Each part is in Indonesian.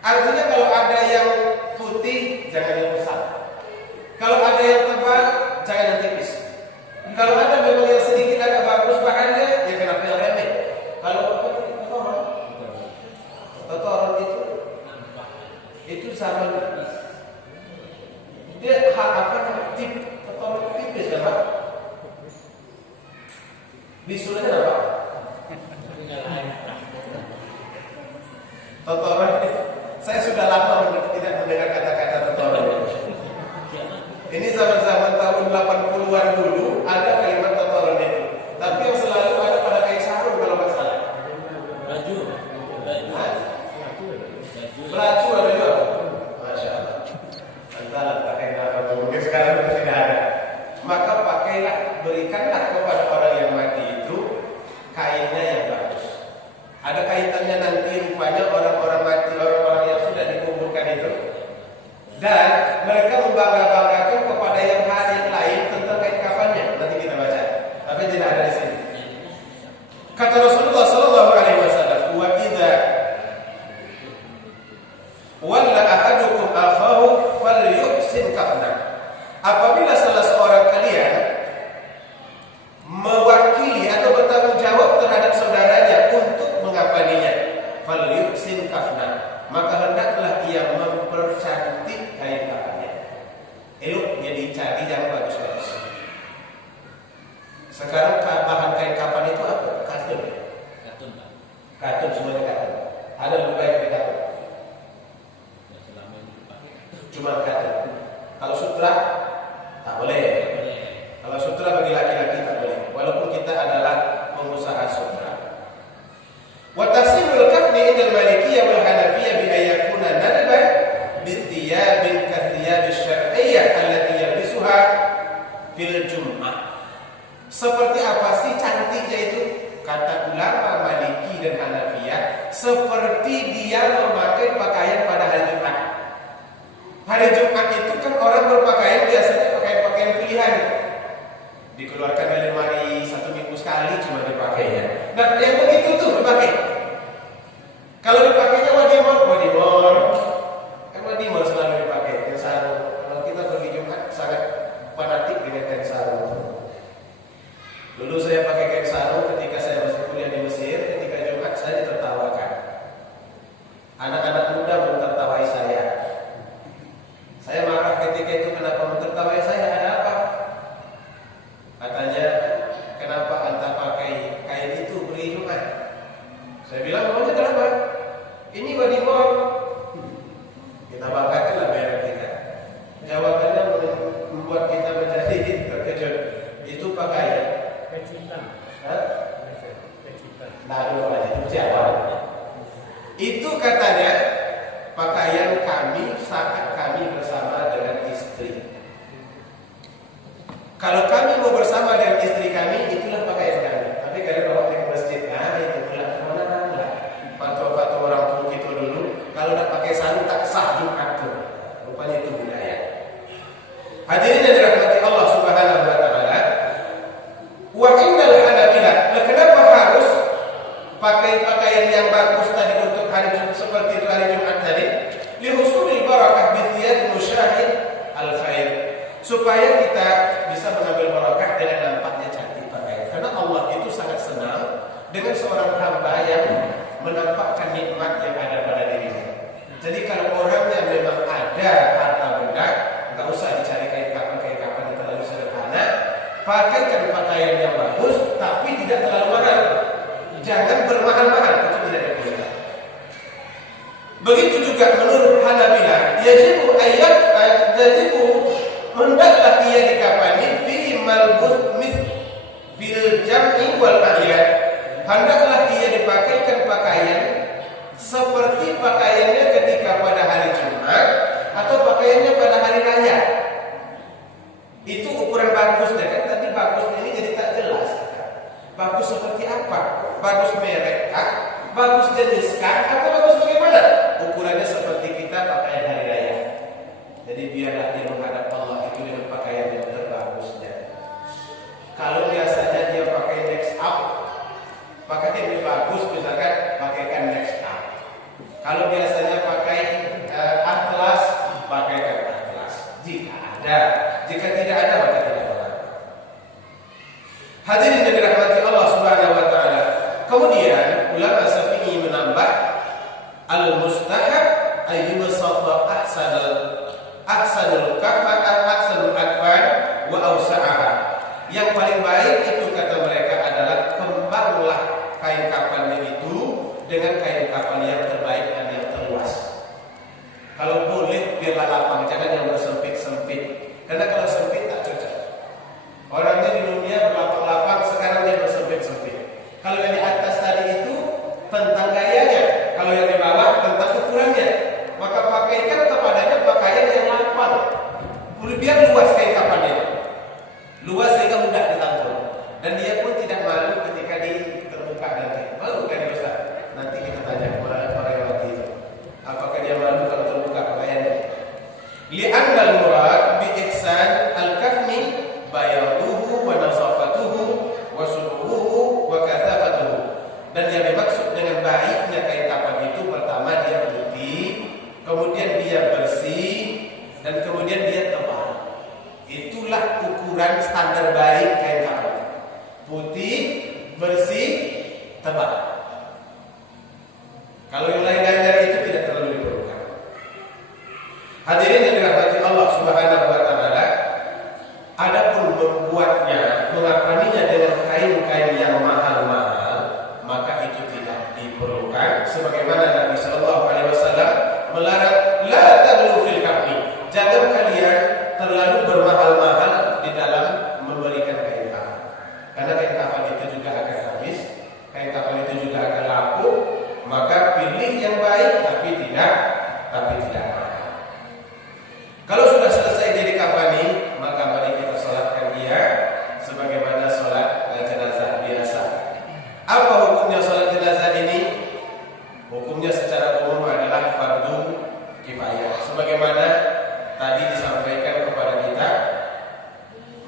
Artinya kalau ada yang putih jangan yang besar. Kalau ada yang tebal jangan yang tipis. Kalau ada memang yang sedikit agak bagus bahannya, ya kenapa yang remeh? Kalau totoron itu sama dia tip totoron tipis ya Pak? Bisulnya apa? Totoron, saya sudah lama tidak mendengar kata-kata totoron. Ini zaman-zaman tahun 80-an dulu ada kalimat totoron itu. Tapi yang selalu ada pada kain sarung kalau nggak salah. Belacu ada juga. Masya Allah. Antara pakai apa mungkin sekarang itu tidak ada. Maka pakailah, berikanlah kepada orang yang mati itu kainnya yang bagus. Ada kaitannya nanti rupanya orang-orang mati, orang-orang yang sudah dikuburkan itu. Dan mereka membangga-banggakan kepada yang lain tentang kain kafannya. Nanti kita baca. Tapi tidak ada di sini. Kata Rasulullah sallallahu alaihi wasallam, "Wa idza walla ahadukum akhahu falyuhsin kafna." Apabila salah seorang kalian mewakili atau bertanggung jawab terhadap saudaranya untuk mengapaninya, falyuhsin kafna, maka hendaklah ia mempercantik kain kafannya. Eloknya dicari yang bagus-bagus. Sekarang bahan kain kafan itu apa? Katun. Katun semuanya katun. Ada lebih baik dari katun. Cuma katun. Kalau sutra tak boleh. Kalau sutra bagi laki-laki tak boleh. Walaupun kita adalah pengusaha sutra. Wa tasimul kafni indal malikiyah wal hanafiyah bi ayakuna nadban bi thiyabin ka thiyab asy-syar'iyyah allati yalbisuha fil jum'ah. Seperti apa sih cantiknya itu? Kata ulama Maliki dan Hanafiyah, seperti dia memakai pakaian pada hari Jumat. Hari Jumat itu kan orang berpakaian biasanya pakaian-pakaian pilihan. Dikeluarkan dari lemari 1 minggu sekali cuma dipakainya. Nah, yang begitu tuh dipakai. Kalau dipakainya wadimor. Kan wadimor selalu dipakai. Kain sarung. Kalau kita pergi Jumat sangat fanatik dengan kain sarung. Dulu saya pakai kain sarung ketika saya masih kuliah di Mesir. Ketika Jumat saya ditertawakan. Anak-anak muda mentertawai saya. Saya marah ketika itu, kenapa mentertawai saya? Ada apa? Katanya, kenapa anda pakai kain itu beri Jumat? Saya bilang, namanya kenapa? Ini wadimor. Kita banggakanlah merek kita. Jawabannya membuat kita menjadi terkejut. Itu pakaian. Itu katanya pakaian kami saat kami bersama dengan istri. Kalau kami mau bersama dengan istri kami, itulah pakaian kami. Tapi kalau bawa ke masjid, itu pula kemana lah. Fatwa-fatwa orang tua kita dulu, kalau nak pakai sarung tak sah Jumat tuh. Rupanya itu budaya. Hadirin yang dirahmati Allah Subhanahu wa taala. Wa innal hanabilah, kenapa harus pakai pakaian yang bagus tadi untuk hari Jumat seperti itu hari Jumat tadi? Li husulil barakah bi thiyab musyahid al khair. Supaya kita bisa mengambil barakah dengan nampaknya cantik pakaian. Karena Allah itu sangat senang dengan seorang hamba yang menampakkan nikmat yang ada pada dirinya. Jadi kalau orangnya memang ada harta benda, enggak usah dicari kain kapan yang terlalu sederhana. Pakaikan pakaian yang bagus, tapi tidak terlalu mahal. Jangan bermahal-mahal, itu tidak dibolehkan. Begitu juga menurut Hanabilah, yajibu hendaklah ia dikafani fi malbus fil jam'i wal a'yad. Hendaklah ia dipakaikan pakaian seperti pakaiannya ketika pada hari Jumat atau pakaiannya pada hari raya. Itu ukuran bagusnya kan, tadi bagus ini jadi tak jelas. Bagus seperti apa? Bagus merek kah? Bagus jenis kah? Atau bagus bagaimana? Ukurannya seperti kita pakaian hari raya. Jadi biarlah dia menghadap Allah itu dengan pakaian yang terbagusnya. Kalau biasanya dia pakai next up, pakaian yang bagus misalkan pakaikan next up. Kalau biasanya Hadirin yang dirahmati Allah Subhanahu wa taala. Kemudian ulama Syafi'i menambah al-mustahab ayyubsata ahsanul akfan wa awsa'aha. Yang paling baik itu kata mereka adalah kembanglah kain kafannya itu dengan kain kafan yang terbaik dan yang terluas. Kalau boleh biarlah lapang, jangan yang bersempit-sempit. Karena kalau sempit tak cocok. Orangnya di dunia berlapang-lapang, sekarang dia bersempit-sempit. Kalau yang di atas tadi itu tentang gayanya, kalau yang di bawah tentang ukurannya. Maka pakaikan kepadanya pakaian yang lapang. Biar luas kain kafannya. Luas sehingga mudah ditampung. Dan dia pun tidak malu ketika terbuka nanti. Malu kan ya Ustaz? Nanti kita tanya kepada orang yang mati itu. Apakah dia malu kalau terbuka pakaiannya? Li'anna al-murad bi ihsan al-kafni bayaduhu wa nasafatuhu wa subuhu wa kathafatuhu. Dan yang dimaksud dengan baiknya kain kafan itu pertama dia putih, kemudian dia bersih, dan kemudian dia tebal. Itulah ukuran standar baik kain kafan. Putih, bersih, tebal. Kalau yang lain-lain dari itu tidak terlalu diperlukan. Hadirin yang dirahmati Allah Subhanahu wa taala, adapun membuatnya, mengapaninya dengan kain-kain yang mahal-mahal, maka itu tidak diperlukan. Sebagaimana Nabi sallallahu alaihi wasallam melarang la taghlu fil kafni. Jangan kalian terlalu bermahal-mahal di dalam memberikan kain kafan. Karena kain kafan itu juga akan habis, kain kafan itu juga akan laku. Maka pilih yang baik tapi tidak mahal. Kalau sudah selesai jadi kafani, maka mari kita salatkan dia sebagaimana salat jenazah biasa. Apa hukumnya salat jenazah ini? Hukumnya secara umum adalah fardu kifayah. Sebagaimana tadi disampaikan kepada kita,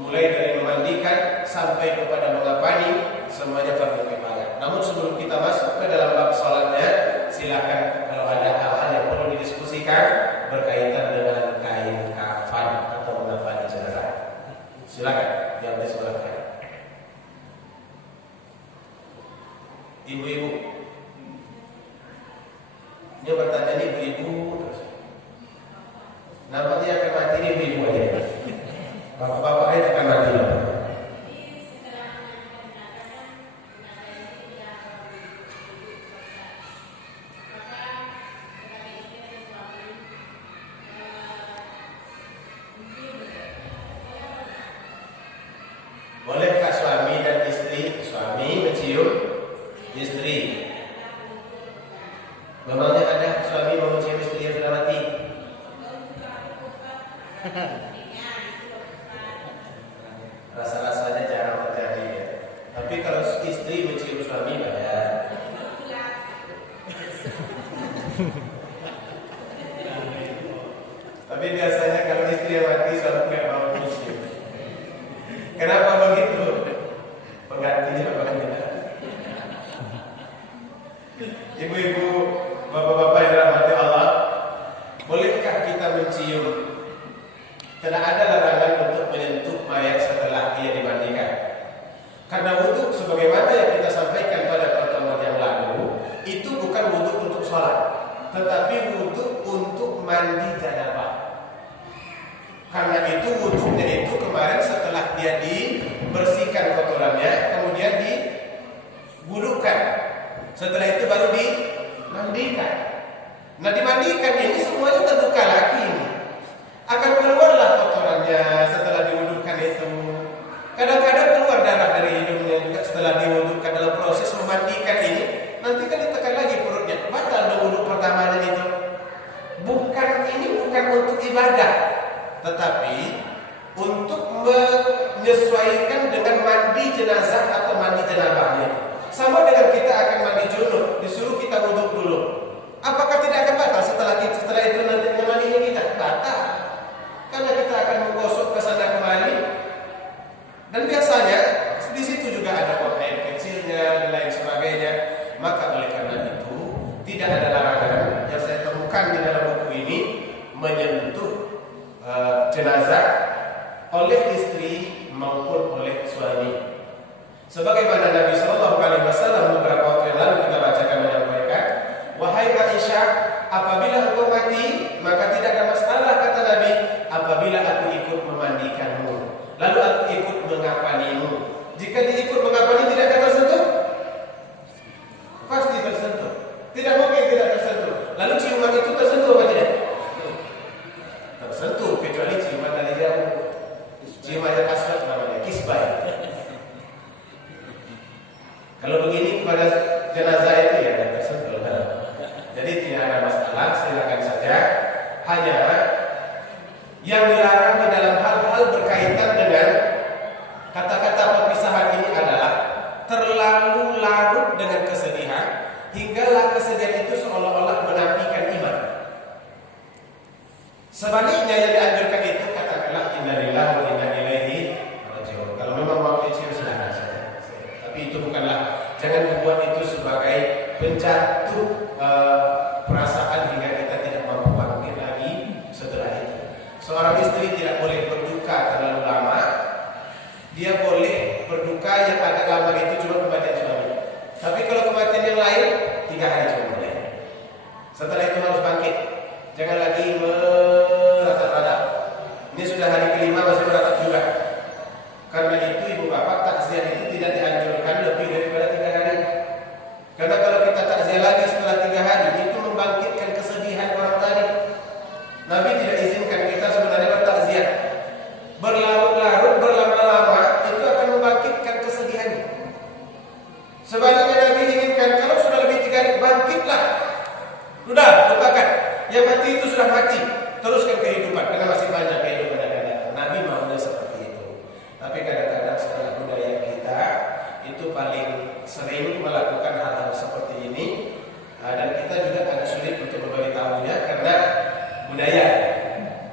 mulai dari memandikan sampai kepada mengapani, semuanya fardu kifayah. Namun sebelum kita masuk ke dalam bab salatnya, silakan kalau ada hal-hal yang perlu didiskusikan berkaitan dengan kain kafan atau mengapani jenazah. Silakan yang di sebelah kanan. Ibu-ibu, dia bertanya ini ibu-ibu, nampaknya akan mati ini ibu-ibu aja. Bapak-bapaknya akan mati loh. Bolehkah suami dan istri, suami mencium istri? Memangnya ada suami mencium istri yang sudah mati? Rasa-rasanya jarang terjadi ya. Tapi kalau istri mencium suami banyak. Tapi biasanya kalau istri yang mati suami nggak mau mencium. Kenapa begitu? Penggantinya bagaimana? Ibu-ibu, bapak-bapak yang dirahmati Allah, bolehkah kita mencium? Tidak ada larangan untuk menyentuh mayat setelah dia dimandikan. Karena wudhu sebagaimana yang kita sampaikan pada pertemuan yang lalu, itu bukan wudhu untuk sholat, tetapi wudhu untuk mandi janabah. Karena itu wudhunya itu kemarin setelah dia dibersihkan kotorannya, kemudian diwudhukan. Setelah itu baru dimandikan. Nah dimandikan ini semuanya terbuka lagi ini. Akan keluarlah kotorannya setelah diwudhukan itu. Kadang-kadang keluar darah dari hidungnya juga setelah diwudhukan. Dalam proses memandikan ini, nanti kan ditekan lagi perutnya. Batal dong wudhu pertamanya itu. Ini bukan untuk ibadah, tetapi untuk menyesuaikan dengan mandi jenazah atau mandi janabahnya. Sama dengan kita akan mandi junub, disuruh kita wudhu dulu. Apakah tidak akan batal setelah itu nanti mandinya kita? Batal. Karena kita akan menggosok ke sana kemari. Dan biasanya di situ juga ada buang air kecilnya dan lain sebagainya. Maka oleh karena itu tidak ada larangan yang saya temukan di dalam buku ini menyentuh jenazah oleh istri maupun oleh suami. Sebagaimana Nabi Shallallahu Alaihi Wasallam beberapa waktu yang lalu kita bacakan menyampaikan, wahai Aisyah, apabila engkau mati maka tidak ada masalah, kata Nabi, apabila aku ikut memandikanmu, lalu aku ikut mengapanimu. Jika diikut mengapani tidak akan tersentuh? Pasti tersentuh. Tidak mungkin tidak tersentuh. Lalu ciuman itu tersentuh apa tidak? Tersentuh, kecuali ciuman dari jauh. Ciuman yang aswad namanya kisbah. Kalau begini kepada jenazah itu ya tidak tersentuh. Jadi tidak ada masalah, silakan saja. Hanya yang dilarang di dalam hal-hal berkaitan dengan kata-kata perpisahan ini adalah terlalu larut dengan kesedihan hinggalah kesedihan itu seolah-olah menafikan iman. Sebaliknya yang dianjurkan itu katakanlah innalillahi wa inna ilaihi raji'un. Kalau memang mau dicium silakan saja. Tapi itu bukanlah, jangan membuat itu sebagai penjatuh perasaan hingga kita tidak mampu bangkit lagi setelah itu. Seorang istri tidak boleh berduka terlalu lama. Dia boleh berduka yang agak lama itu cuma kematian suami. Tapi kalau kematian yang lain 3 hari cuma boleh. Setelah itu harus bangkit. Jangan lagi meratap-ratap. Ini sudah hari kelima masih meratap juga. Karena itu ibu bapak, takziah itu tidak dianjurkan lebih daripada 3 hari. Karena kalau kita takziah lagi setelah 3 hari itu membangkitkan kesedihan orang tadi. Nabi tidak izinkan kita sebenarnya bertakziah berlarut-larut, berlama-lama, itu akan membangkitkan kesedihannya. Sebaliknya Nabi inginkan kalau sudah lebih 3 hari bangkitlah. Sudah, lupakan. Yang mati itu sudah mati. Teruskan kehidupan karena masih banyak kehidupan yang ada. Nabi maunya seperti itu. Tapi kadang-kadang setelah budaya kita itu paling sering melakukan hal-hal seperti ini, dan kita juga agak sulit untuk memberitahunya karena budaya.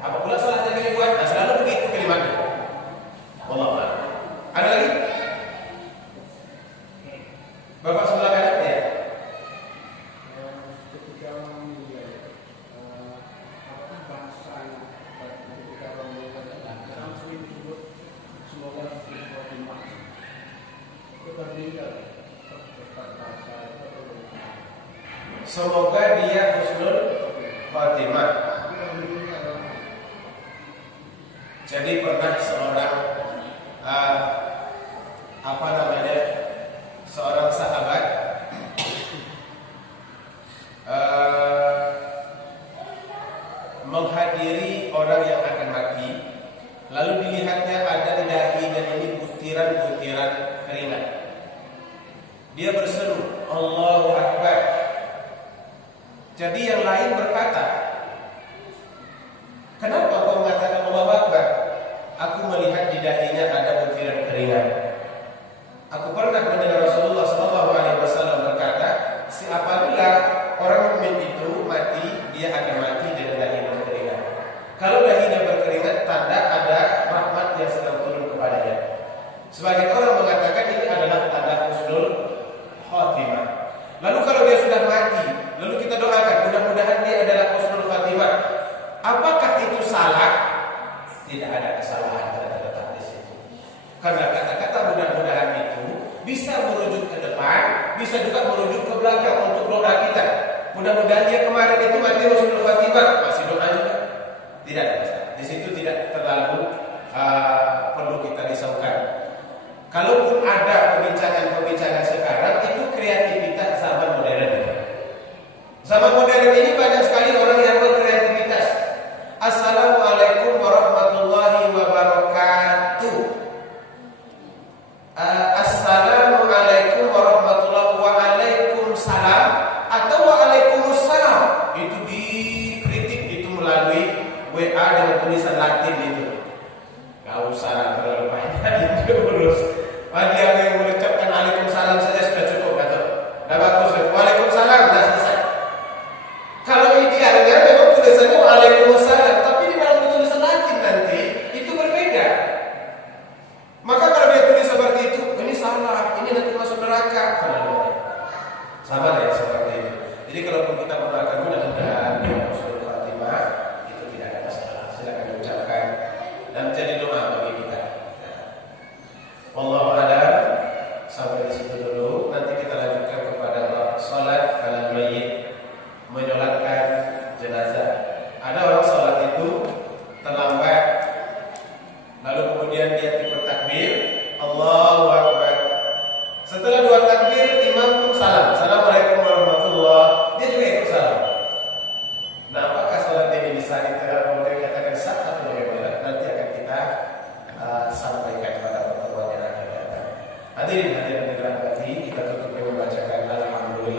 Apa pula salahnya yang dibuat? Nah, selalu begitu kalimatnya. Wallahu a'lam. Ada lagi? Bapak sebelah kanan ya. Ketika orang meninggal, apakah bahasa ketika orang meninggal dalam sering disebut semoga husnul khotimah itu berbeda tepat bahasa itu atau bagaimana? Semoga dia husnul khotimah. Jadi pernah seorang seorang sahabat menghadiri orang yang akan mati, lalu dilihatnya ada di dahinya ini butiran-butiran keringat. Dia berseru, Allahu Akbar. Jadi yang lain berkata, kenapa kau mengatakan Allahu Akbar? Aku melihat di dahinya ada butiran keringat. Aku pernah mendengar Rasulullah SAW berkata, apabila orang mukmin itu mati, dia akan mati dengan dahinya berkeringat. Kalau dahinya berkeringat, tanda ada rahmat yang sedang turun kepadanya. Sebagian orang mengatakan ini adalah tanda husnul khotimah. Lalu kalau dia sudah mati, lalu kita doakan, mudah-mudahan dia adalah husnul khotimah. Apakah itu salah? Tidak ada kesalahan terletak di situ. Karena kata-kata mudah-mudahan itu bisa merujuk ke depan, bisa juga merujuk ke belakang untuk doa kita. Mudah-mudahan dia kemarin itu mati husnul khotimah, masih doa juga. Tidak ada masalah. Di situ tidak terlalu perlu kita risaukan. Kalaupun ada perbincangan sekarang, itu kreativitas zaman modern. Zaman modern ini banyak sekali orang yang berkreativitas. Assalamualaikum warahmatullahi wabarakatuh. Assalamualaikum warahmatullahi waalaikumsalam atau waalaikumsalam. Itu dikritik itu melalui WA dengan tulisan Latin itu. Gak usah terlalu banyak diurus. Dia yang mengucapkan waalaikumsalam saja sudah cukup, kata. Dah bagus. Waalaikumsalam dah selesai. Kalau idealnya memang tulisannya waalaikumsalam, tapi di dalam tulisan Latin nanti itu berbeda. Maka kalau dia tulis seperti itu, ini salah, ini nanti masuk neraka. Sama ya seperti itu. Jadi kalaupun kita mendoakan mudah-mudahan dia husnul khotimah, itu tidak ada masalah. Silakan diucapkan dan menjadi doa bagi kita. Wallahu a'lam.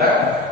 bulan